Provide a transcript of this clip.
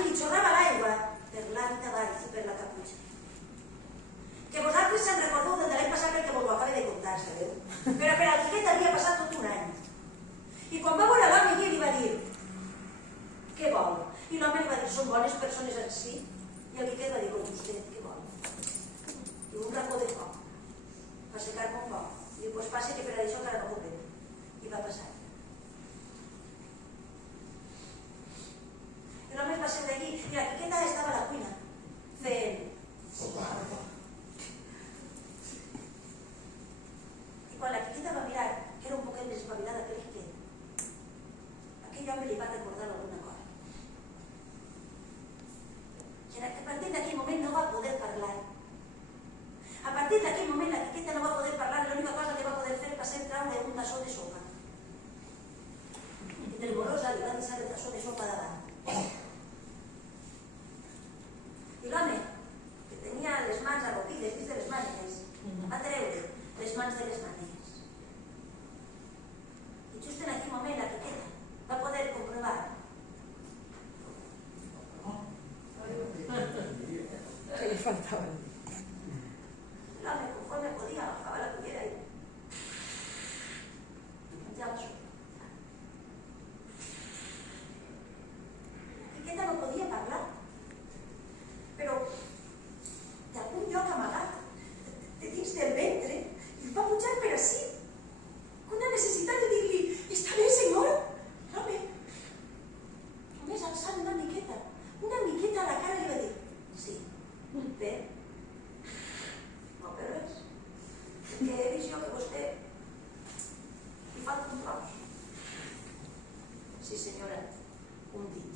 i li xorrava l'aigua per l'ànima baix i per la caputxa. Que vosaltres se'n recordeu del de l'any passat perquè vos ho acabo de contar, sabeu? Però per al Quiquet havia passat tot un any. I quan va veure l'home li va dir què vol? I l'home li va dir, són bones persones en si? I el Quiquet va dir, vostè, què vol? I un racó de foc, va secar-me un poc. I diu, doncs passa que per això encara no ho veig. I va passar. I l'home es va seure allí i la Quiqueta estava a la cuina fent sopa. I quan la Quiqueta va mirar, que era un poquet més espavilada que el Quiquet, aquell home li va recordar alguna cosa. I a partir d'aquell moment no va poder parlar. A partir d'aquell moment la Quiqueta no va poder parlar i l'única cosa que va poder fer va ser treure un tassó de sopa. I tremolosa li va deixar el tassó de sopa davant. I l'home, que tenia les mans arropides dins de les mànigues, va treure les mans de les mànigues. I just en aquell moment la Quiqueta va poder comprovar que li faltava. l'home, conforme podia, agafava la cullera i menjava sopa. La Quiqueta no podia parlar, però d'algun lloc amagat, de dins del ventre, li va pujar per ací, una necessitat de dir-li, està bé, senyora? L'home, només alçant una miqueta a la cara li va dir, sí, bé, no per res, perquè he vist jo que vostè li falta un tros. Sí, senyora, un dit.